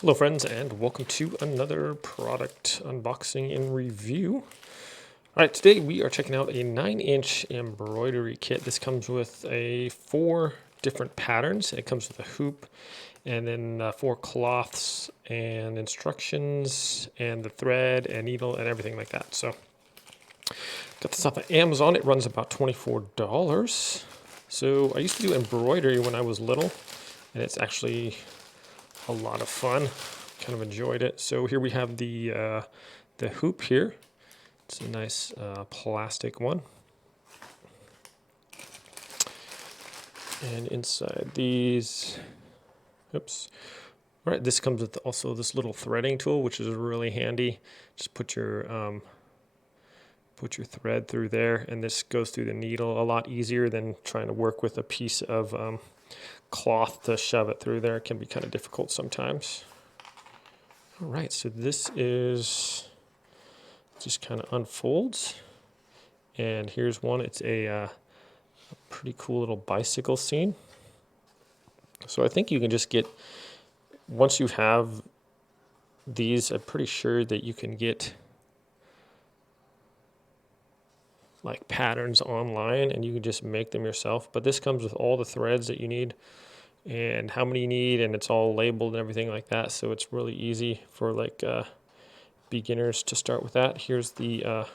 Hello friends, and welcome to another product unboxing and review. Alright, today we are checking out a 9-inch embroidery kit. This comes with 4 different patterns. It comes with a hoop and then 4 cloths and instructions and the thread and needle and everything like that. So got this off of Amazon. It runs about $24. So I used to do embroidery when I was little, and it's actually a lot of fun. Kind of enjoyed it. So here we have the hoop here. It's a nice plastic one. And inside these, oops. All right, this comes with also this little threading tool, which is really handy. Just put your thread through there, and this goes through the needle a lot easier than trying to work with a piece of cloth to shove it through there. It can be kind of difficult sometimes. All right, so this is just kind of unfolds, and here's one. It's a pretty cool little bicycle scene. So I think you can just get, once you have these, I'm pretty sure that you can get like patterns online and you can just make them yourself. But this comes with all the threads that you need and how many you need, and it's all labeled and everything like that. So it's really easy for like beginners to start with that. Here's the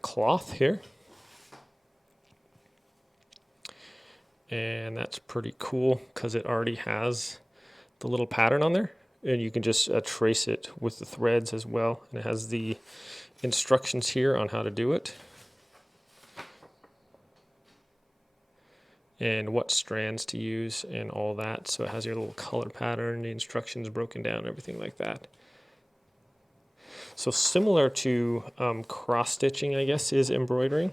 cloth here, and that's pretty cool because it already has the little pattern on there, and you can just trace it with the threads as well, and it has the instructions here on how to do it and what strands to use and all that. So it has your little color pattern, the instructions broken down, everything like that. So similar to cross stitching, I guess, is embroidering,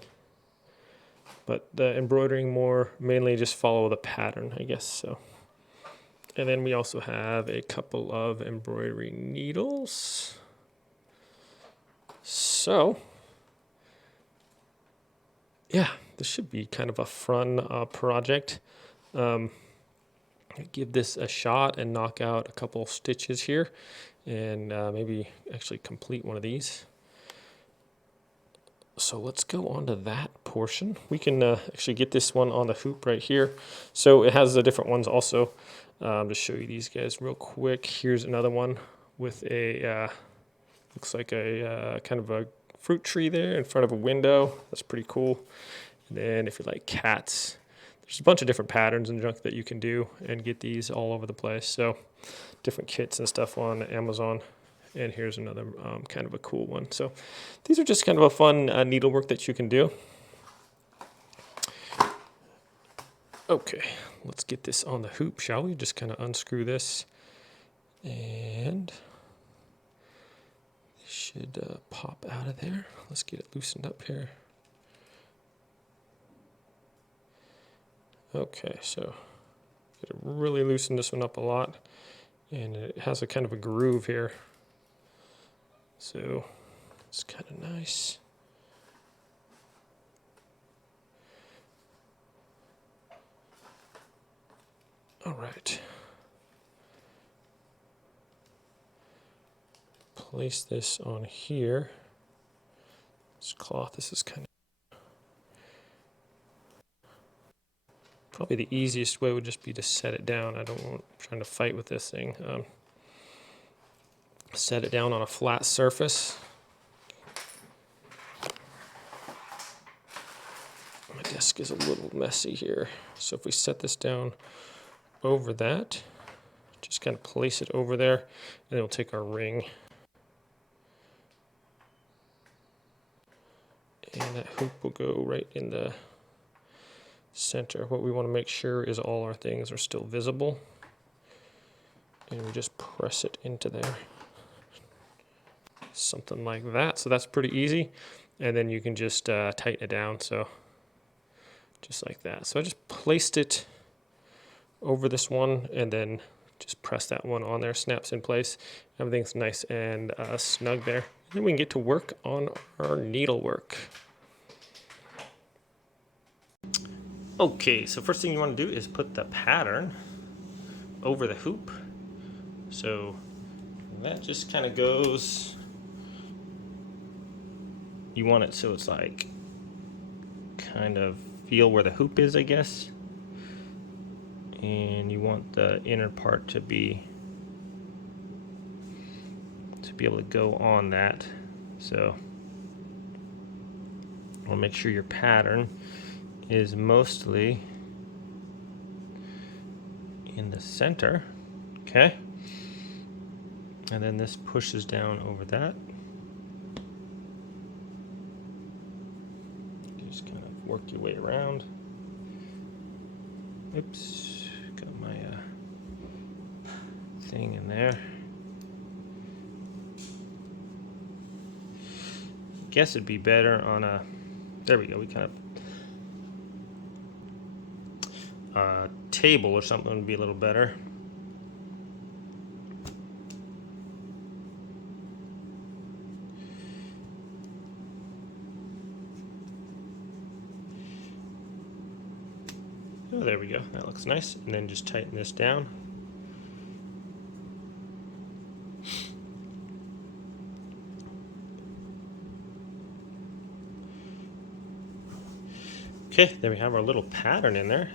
but the embroidering more mainly just follow the pattern, I guess. So, and then we also have a couple of embroidery needles. So yeah, this should be kind of a fun project. Give this a shot and knock out a couple stitches here, and maybe actually complete one of these. So let's go on to that portion. We can actually get this one on the hoop right here. So it has the different ones also. To show you these guys real quick. Here's another one with a, looks like a kind of a fruit tree there in front of a window. That's pretty cool. And then if you like cats, there's a bunch of different patterns and junk that you can do and get these all over the place. So different kits and stuff on Amazon. And here's another kind of a cool one. So these are just kind of a fun needlework that you can do. Okay, let's get this on the hoop, shall we? Just kind of unscrew this, and it should pop out of there. Let's get it loosened up here. Okay, so gotta really loosen this one up a lot, and it has a kind of a groove here. So it's kind of nice. All right. Place this on here. This cloth, this is kind of, probably the easiest way would just be to set it down. I don't want trying to fight with this thing. Set it down on a flat surface. My desk is a little messy here. So if we set this down over that, just kind of place it over there, and then we'll take our ring. And that hoop will go right in the center. What we want to make sure is all our things are still visible. And we just press it into there. Something like that. So that's pretty easy. And then you can just tighten it down. So just like that. So I just placed it over this one and then just press that one on there. Snaps in place. Everything's nice and snug there. And then we can get to work on our needlework. Okay, so first thing you want to do is put the pattern over the hoop. So that just kind of goes, you want it so it's like kind of feel where the hoop is, I guess. And you want the inner part to be able to go on that. So I'll make sure your pattern is mostly in the center, okay? And then this pushes down over that. Just kind of work your way around. Oops, got my thing in there. Guess it'd be better on a, there we go, we kind of, table or something would be a little better. Oh, there we go, that looks nice. And then just tighten this down. Okay, there we have our little pattern in there.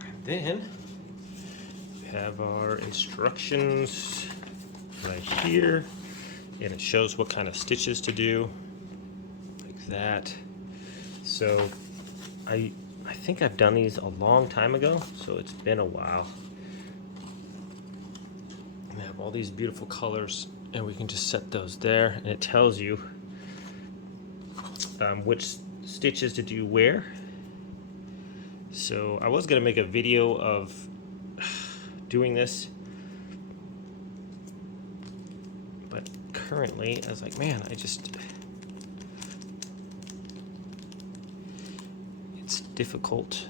And then we have our instructions right here, and it shows what kind of stitches to do, like that. So I think I've done these a long time ago, so it's been a while. And I have all these beautiful colors, and we can just set those there, and it tells you which stitches to do where. So I was going to make a video of doing this, but currently I was like, man, it's difficult.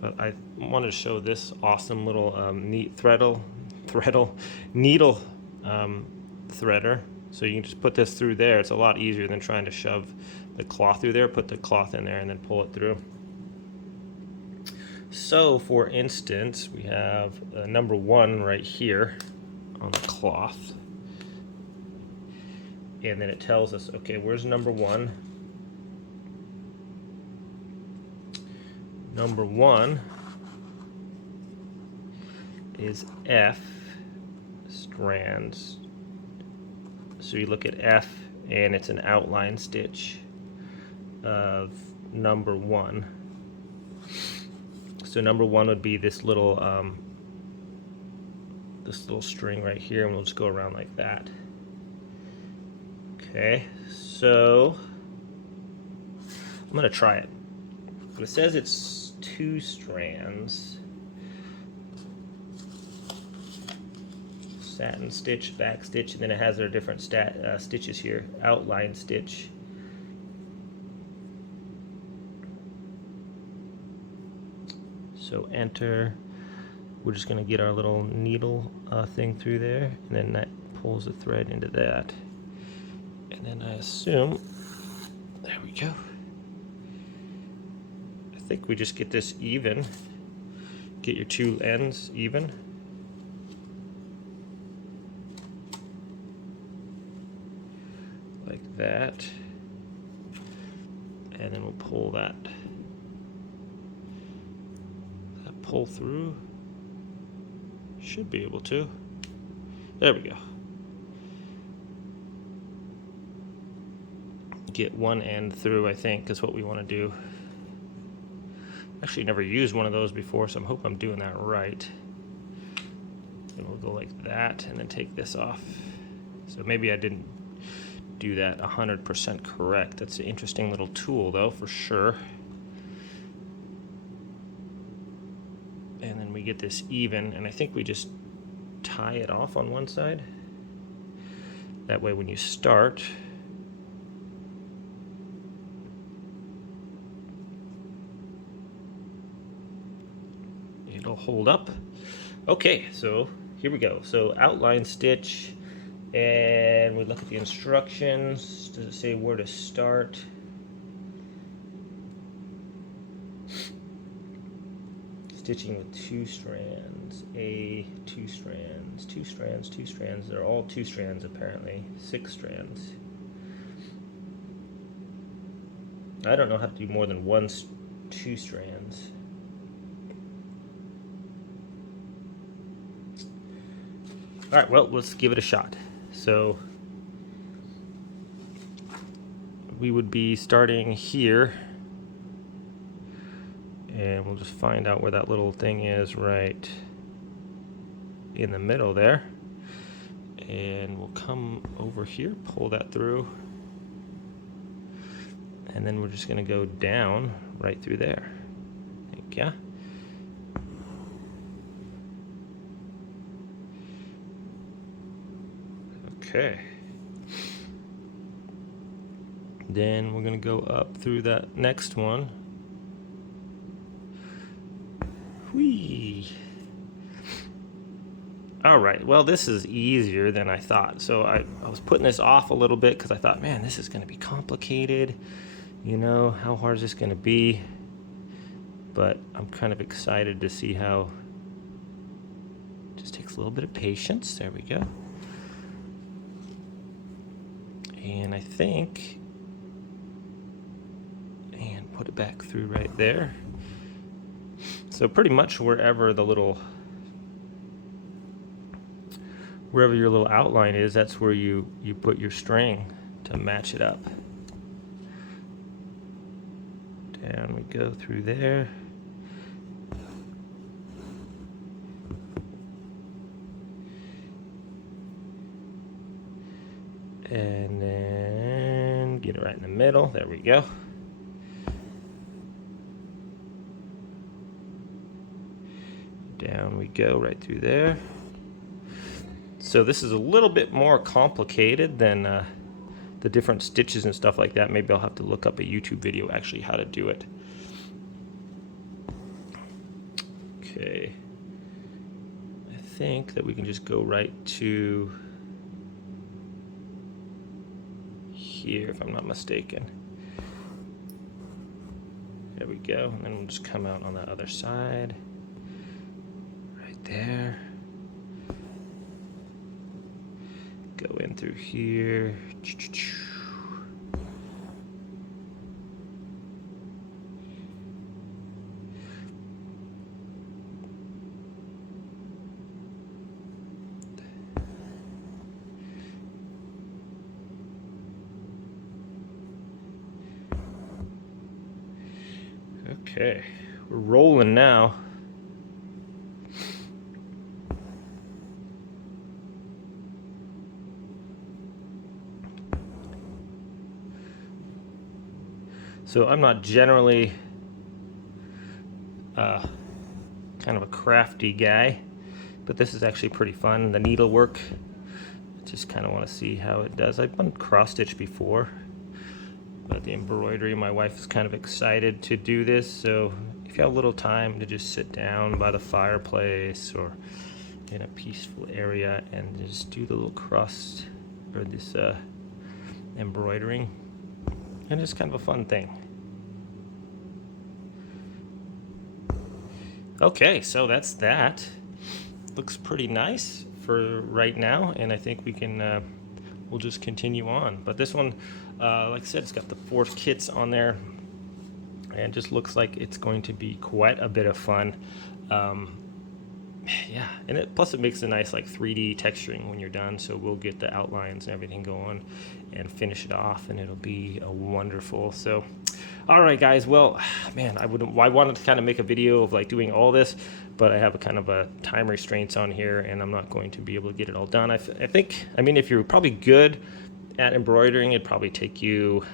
But I wanted to show this awesome little neat needle threader. So you can just put this through there. It's a lot easier than trying to shove the cloth through there. Put the cloth in there and then pull it through. So for instance, we have number 1 right here on the cloth. And then it tells us, okay, where's number 1? Number 1 is F, strands. So you look at F, and it's an outline stitch of number 1. So number 1 would be this little string right here, and we'll just go around like that. Okay, so I'm gonna try it. But it says it's 2 strands. Satin stitch, back stitch, and then it has their different stitches here. Outline stitch. So enter. We're just going to get our little needle thing through there, and then that pulls the thread into that. And then I assume, there we go. I think we just get this even. Get your 2 ends even. Like that. And then we'll pull that pull through. Should be able to. There we go. Get one end through, I think, is what we want to do. Actually never used one of those before, so I hope I'm doing that right. And we'll go like that and then take this off. So maybe I didn't do that 100% correct. That's an interesting little tool though, for sure. And then we get this even, and I think we just tie it off on one side. That way when you start, it'll hold up. Okay, so here we go. So outline stitch, and we look at the instructions. Does it say where to start? stitching with 2 strands, two strands, 2 strands, 2 strands. They're all 2 strands apparently, 6 strands. I don't know how to do more than 2 strands. All right, well, let's give it a shot. So we would be starting here, and we'll just find out where that little thing is right in the middle there. And we'll come over here, pull that through, and then we're just gonna go down right through there. I think, yeah. Okay. Then we're gonna go up through that next one. Whee! All right, well, this is easier than I thought. So I was putting this off a little bit because I thought, man, this is gonna be complicated. You know, how hard is this gonna be? But I'm kind of excited to see how, it just takes a little bit of patience. There we go. And I think, and put it back through right there. So pretty much wherever your little outline is, that's where you put your string to match it up. Down we go through there. And then get it right in the middle. There we go. Down we go right through there. So this is a little bit more complicated than the different stitches and stuff like that. Maybe I'll have to look up a YouTube video actually how to do it. Okay. I think that we can just go right to here, if I'm not mistaken. There we go, and then we'll just come out on the other side. Right there. Go in through here. Okay, we're rolling now. So I'm not generally kind of a crafty guy, but this is actually pretty fun. The needlework, I just kind of want to see how it does. I've done cross stitch before, but the embroidery, my wife is kind of excited to do this. So if you have a little time to just sit down by the fireplace or in a peaceful area and just do the little cross or this embroidering, and it's kind of a fun thing. Okay, so that's that. Looks pretty nice for right now, and I think we can we'll just continue on. But this one, like I said, it's got the 4 kits on there, and just looks like it's going to be quite a bit of fun. Yeah, and plus it makes a nice like 3D texturing when you're done. So we'll get the outlines and everything going and finish it off, and it'll be wonderful. So all right, guys, well, man, I wanted to kind of make a video of like doing all this, but I have a kind of a time restraints on here, and I'm not going to be able to get it all done. I think, I mean, if you're probably good at embroidering, it'd probably take you,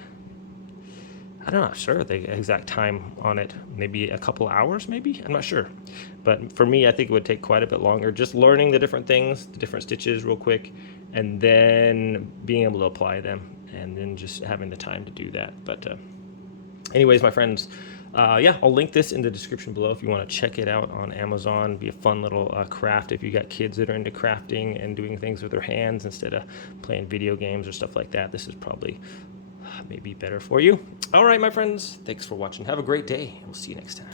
I'm not sure the exact time on it, maybe a couple hours, maybe, I'm not sure. But for me, I think it would take quite a bit longer, just learning the different things, the different stitches real quick, and then being able to apply them, and then just having the time to do that. But anyways, my friends, yeah, I'll link this in the description below if you want to check it out on Amazon. Be a fun little craft if you got kids that are into crafting and doing things with their hands instead of playing video games or stuff like that. This is probably maybe better for you. All right, my friends, thanks for watching. Have a great day. We'll see you next time.